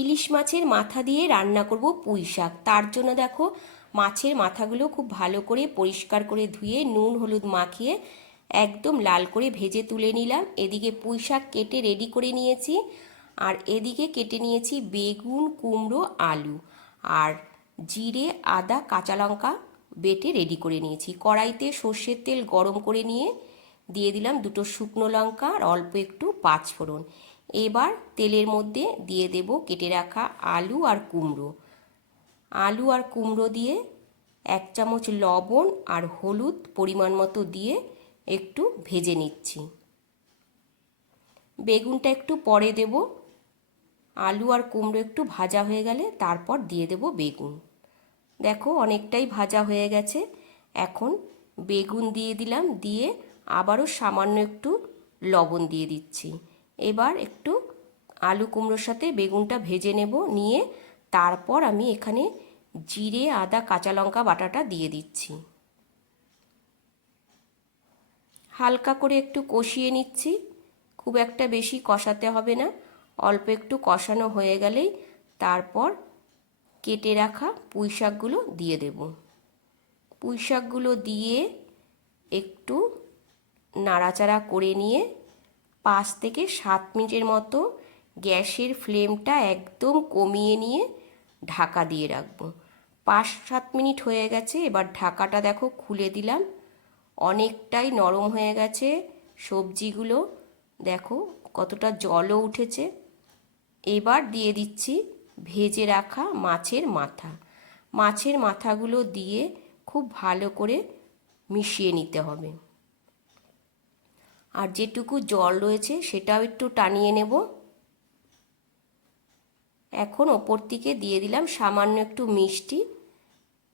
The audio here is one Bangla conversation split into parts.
ইলিশ মাছের মাথা দিয়ে রান্না করব পুঁই শাক। তার জন্য দেখো মাছের মাথাগুলো খুব ভালো করে পরিষ্কার করে ধুয়ে নুন হলুদ মাখিয়ে একদম লাল করে ভেজে তুলে নিলাম। এদিকে পুঁই শাক কেটে রেডি করে নিয়েছি, আর এদিকে কেটে নিয়েছি বেগুন, কুমড়ো, আলু, আর জিরে, আদা, কাঁচা লঙ্কা বেটে রেডি করে নিয়েছি। কড়াইতে সর্ষের তেল গরম করে নিয়ে দিয়ে দিলাম দুটো শুকনো লঙ্কা আর অল্প একটু পাঁচফোড়ন। এবার তেলের মধ্যে দিয়ে দেব কেটে রাখা আলু আর কুমড়ো। আলু আর কুমড়ো দিয়ে 1 চামচ লবণ আর হলুদ পরিমাণ মতো দিয়ে একটু ভেজে নিচ্ছি। বেগুনটা একটু পরে দেব। আলু আর কুমড়ো একটু ভাজা হয়ে গেলে তারপর দিয়ে দেব বেগুন। দেখো অনেকটাই ভাজা হয়ে গেছে। এখন বেগুন দিয়ে দিলাম, দিয়ে আবারও সামান্য একটু লবণ দিয়ে দিচ্ছি। এবার একটু আলু কুমড়োর সাথে বেগুনটা ভেজে নেব, নিয়ে তারপর আমি এখানে জিরে, আদা, কাঁচা লঙ্কা বাটাটা দিয়ে দিচ্ছি। হালকা করে একটু কষিয়ে নিচ্ছি, খুব একটা বেশি কষাতে হবে না। অল্প একটু কষানো হয়ে গেলেই তারপর কেটে রাখা পুঁই শাকগুলো দিয়ে দেব। পুঁই শাকগুলো দিয়ে একটু নাড়াচাড়া করে নিয়ে 5 থেকে 7 মিনিটের মতো গ্যাসের ফ্লেমটা একদম কমিয়ে নিয়ে ঢাকা দিয়ে রাখবো। 5-7 মিনিট হয়ে গেছে। এবার ঢাকাটা দেখো খুলে দিলাম। অনেকটাই নরম হয়ে গেছে সবজিগুলো, দেখো কতটা জলও উঠেছে। এবার দিয়ে দিচ্ছি ভেজে রাখা মাছের মাথা। মাছের মাথাগুলো দিয়ে খুব ভালো করে মিশিয়ে নিতে হবে, আর যেটুকু জল রয়েছে সেটাও একটু টানিয়ে নেব। এখন ওপর থেকে দিয়ে দিলাম সামান্য একটু মিষ্টি।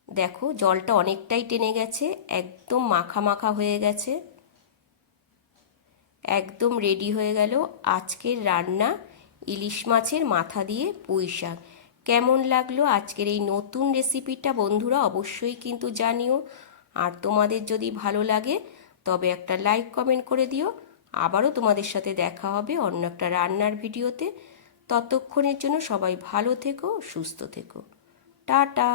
দেখো জলটা অনেকটাই টেনে গেছে, একদম মাখা মাখা হয়ে গেছে। একদম রেডি হয়ে গেল আজকের রান্না ইলিশ মাছের মাথা দিয়ে পুঁই শাক। কেমন লাগলো আজকের এই নতুন রেসিপিটা বন্ধুরা অবশ্যই কিন্তু জানিও। আর তোমাদের যদি ভালো লাগে তবে একটা লাইক কমেন্ট করে দিও। আবারও তোমাদের সাথে দেখা হবে অন্য একটা রান্নার ভিডিওতে। ততক্ষণের জন্য সবাই ভালো থেকো, সুস্থ থেকো। টাটা।